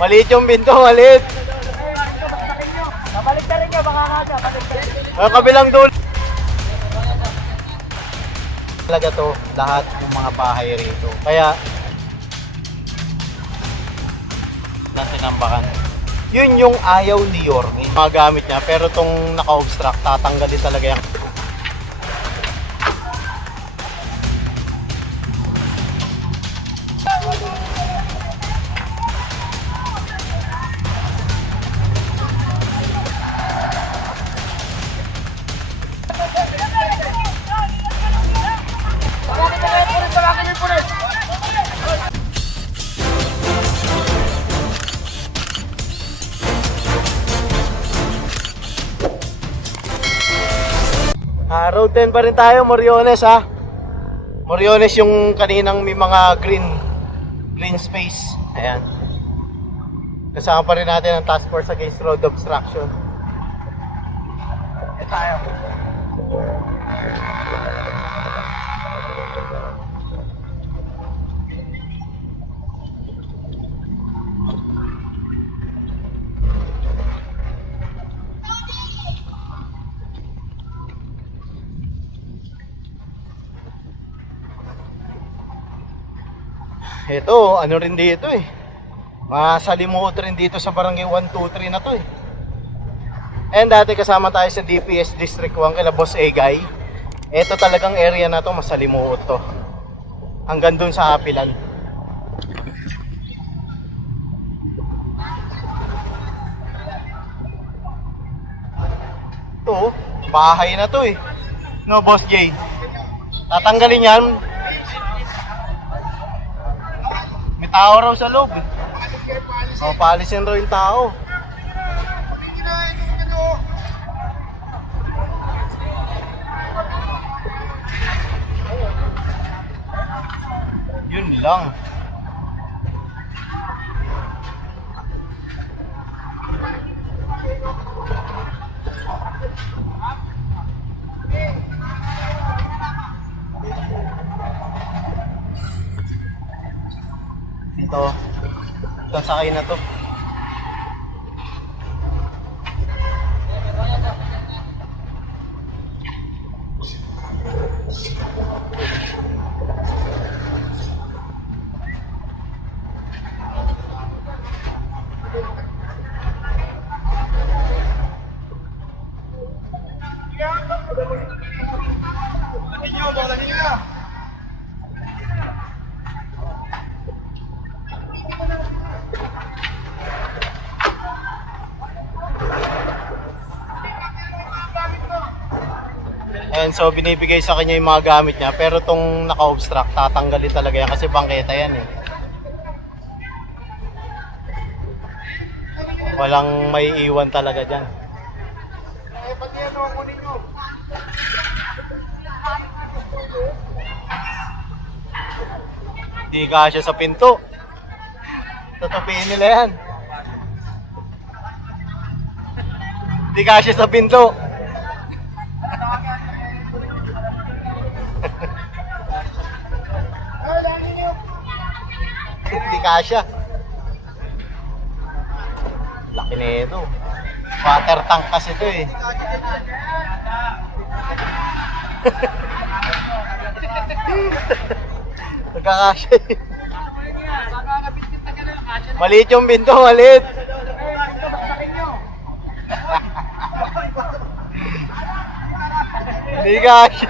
Maliit yung pinto, maliit. Babalik na rin nyo, baka kaga. Balik na rin. Ang kabilang dulo. Talaga to, lahat ng mga bahay rito. Kaya, nasinambakan. Yun yung ayaw ni Yorme. Mga gamit niya, pero tong naka-obstruct, tatanggalin talaga yan. Road 10 pa rin tayo, Moriones ha. Moriones yung kaninang may mga green space. Ayan. Kasama pa rin natin ang Task Force Against Road Obstruction. Ayan tayo. Ito, ano rin dito eh. Masalimuot rin dito sa barangay 123 na to eh. And dati kasama tayo sa DPS District 1 kila Boss Egay. Ito talagang area na to, masalimuot to. Hanggang dun sa Apilan. Ito, bahay na to eh. No, Boss J. Tatanggalin yan. Tao raw sa loob. O, paalisin raw yung tao. Yun lang. Itong sakay na to. And so binibigay sa kanya yung mga gamit niya, pero tong naka-obstruct, tatanggalin talaga yan kasi bangketa yan eh. Walang may iwan talaga dyan. Di kasya sa pinto. Tatapiin nila yan. Di kasya sa pinto. Hindi kasya. Laki na ito. Water tank kasi ito eh. Nagkakasya eh. Maliit yung pinto, maliit. Hindi kasya.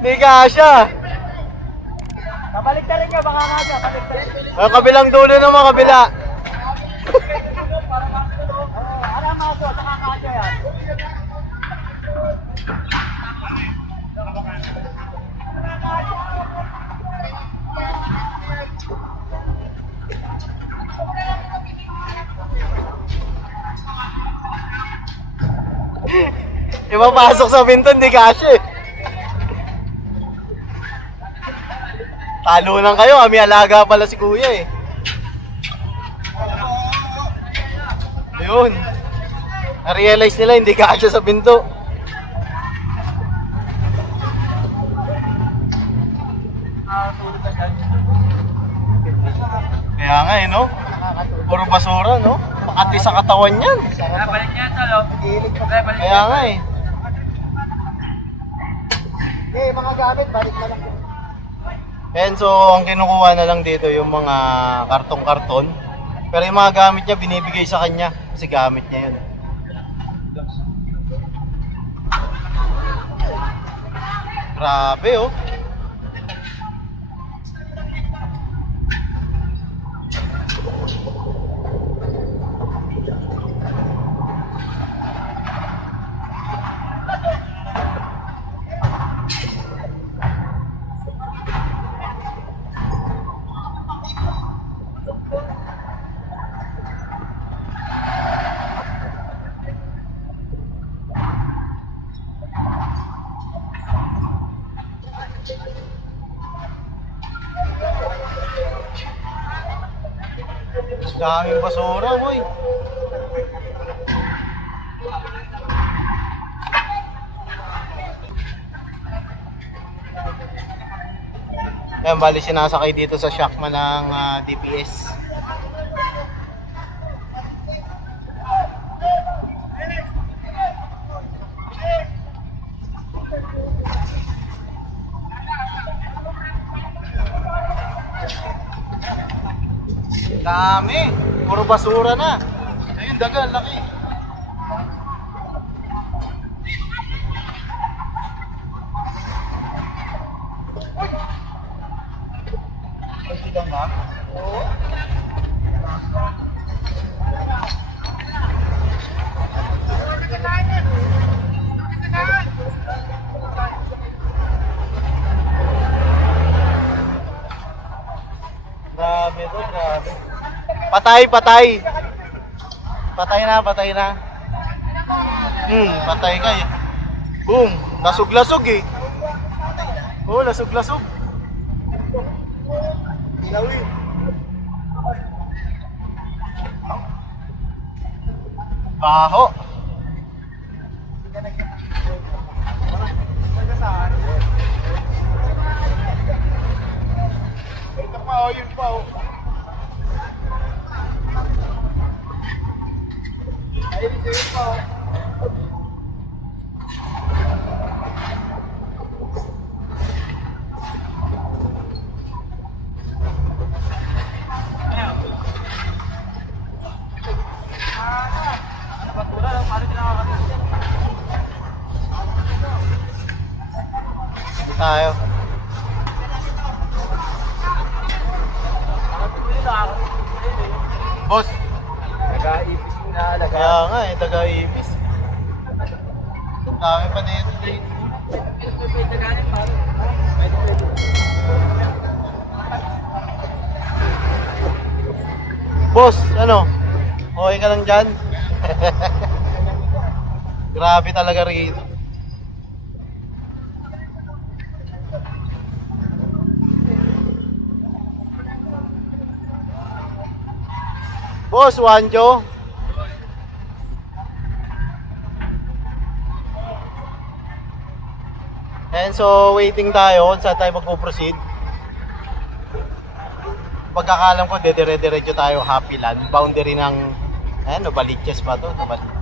Hindi kasya. Babalik na rin nyo, baka kaga. Balik na rin. Ang kabilang dulo ng mga kabila. Alam mo ako, saka kaga yan. Ipapasok sa pinto, hindi kasya eh. Talunan kayo, kami alaga pala si kuya eh. Ayun. Na-realize nila hindi kasya sa pinto. Kaya nga eh, no? Puro basura, no? Makati sa katawan yan. Balik niya ito, lo. Kaya nga eh. Mga gamit, balik na lang. And so, ang kinukuha na lang dito yung mga kartong-karton. Pero yung mga gamit niya, binibigay sa kanya. Kasi gamit niya yun. Grabe, oh. Daming basura, boy. Yan, bali sinasakay dito sa Shakman ng DPS. Dami, puro basura na. Ayun, dagan, laki. Grabe to, grabe. Patay, patay. Patay na, patay na. Patay ka eh. Boom, lasog-lasog eh. Oh, lasog-lasog. Ilawin. Baho. Ito pa, oh, yun pa, oh. Ayun, yun pa, oh. Tayo. Boss, Nag-aipis mo na alaga. kaya nga eh, taga-ibis. Dami pa dito. Boss, ano? Okay ka lang dyan? Grabe talaga rito. Boss, Wanjo. And so, waiting tayo kung saan tayo magpo-proceed. Pagkakalam ko, dire-diretso tayo Happy Land. Boundary ng, Novaliches pa to. Novaliches.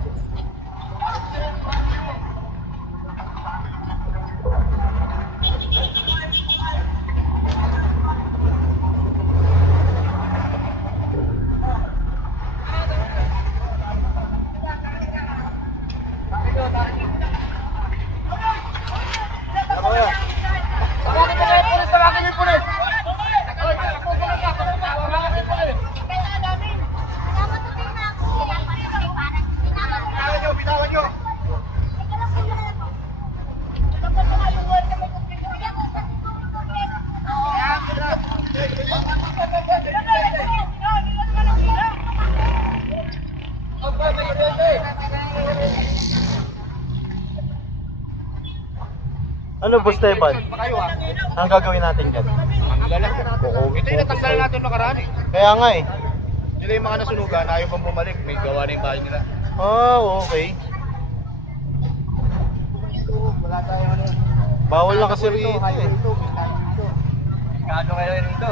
Ano, Boss Teban? Ang gagawin natin dyan? Ito yung natanggal natin nakaraan eh. Kaya nga eh. Sila yung mga nasunugan, ayaw pang bumalik. May gawa na yung bahay nila. Okay. Wala tayong ano. Bawal na kasi rito eh. Ito. Kano kayo rito?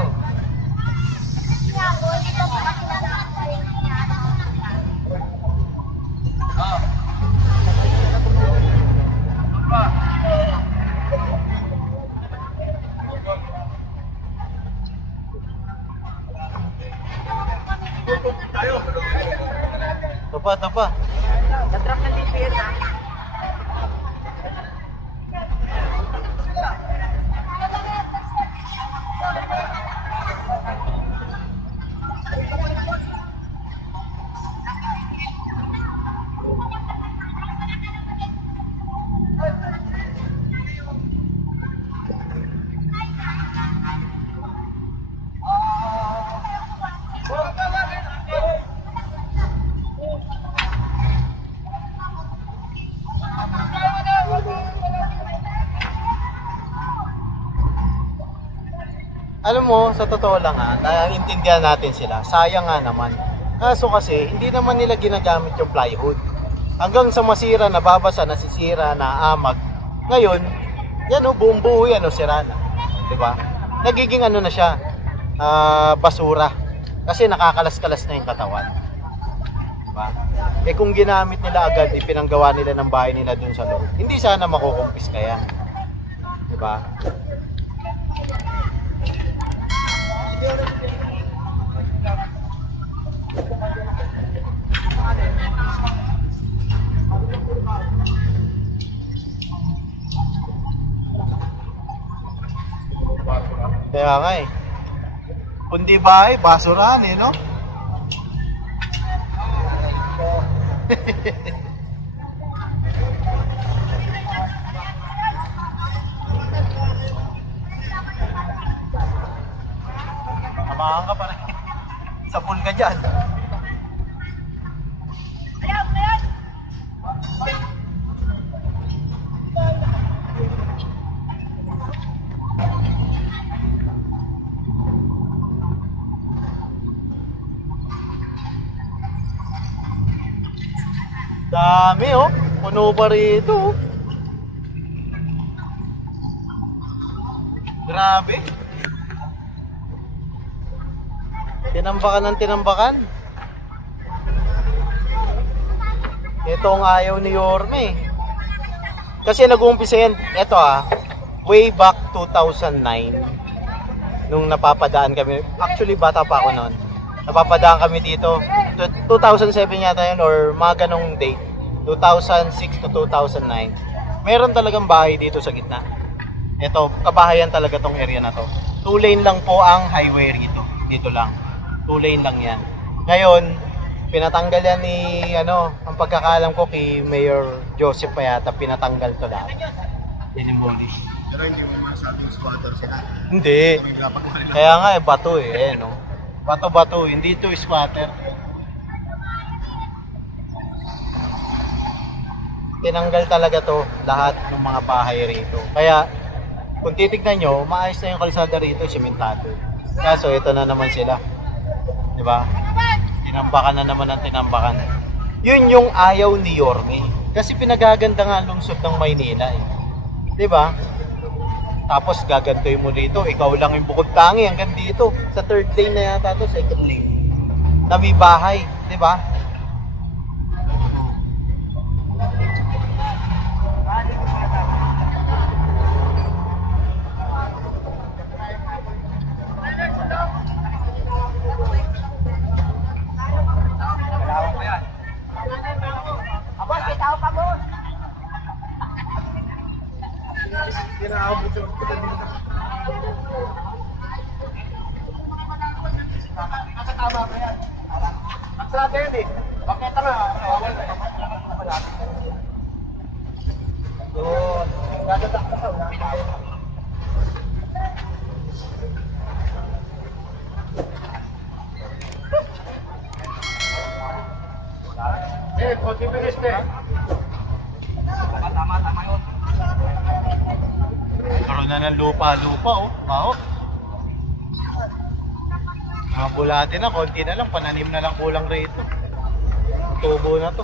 Tapa, tapa. Natrap na DPS ha. Alam mo, sa totoo lang naiintindihan natin sila. Sayang nga naman. Kaso kasi, hindi naman nila ginagamit yung plywood. Hanggang sa masira, nababasa, nasisira, naamag. Ngayon, yan o, buong buo yan o, sira na. Diba? Nagiging ano na siya, basura. Kasi nakakalas-kalas na yung katawan. Diba? Eh kung ginamit nila agad, ipinanggawa nila ng bahay nila dun sa loob, hindi sana makukumpis kaya. Diba? Kaya nga eh. Kundi bahay, basurahan eh, no? Samahan ka pa rin. Sapul ka dyan. Dami oh. Puno pa rito oh. Grabe. Tinambakan ng tinambakan. Ito ang ayaw ni Yorme. Kasi nag-uumpisa yan. Ito way back 2009. Nung napapadaan kami. Actually bata pa ako noon. Napapadaan kami dito. 2007 yata yun or mga ganong date. 2006 to 2009. Meron talagang bahay dito sa gitna. Ito, kabahayan talaga tong area na to. 2 lane lang po ang highway rito. Dito lang. 2 lane lang yan. Ngayon, pinatanggal yan ni, ang pagkakalam ko kay Mayor Joseph pa yata, pinatanggal to lahat. Dinimolish. Pero hindi mo masabing squatter sila. Hindi. Kaya nga bato no. Bato-bato, hindi to squatter. Tinanggal talaga to lahat ng mga bahay rito. Kaya kung titignan nyo, maayos na yung kalsada rito, simentado. Kaso ito na naman sila. 'Di ba? Tinambakan na naman ang tinambakan. Yun yung ayaw ni Yorme. Kasi pinagaganda nga ang lungsod ng Maynila eh. 'Di ba? Tapos gagantoy mo dito, ikaw lang yung bukod tangi hanggang dito. Sa third lane na yata to, second lane. Na may bahay, 'di ba? Karoon na ng lupa-lupa oh. Wow. Mga bulate na, konti na lang, pananim na lang kulang rito. Tubo na to.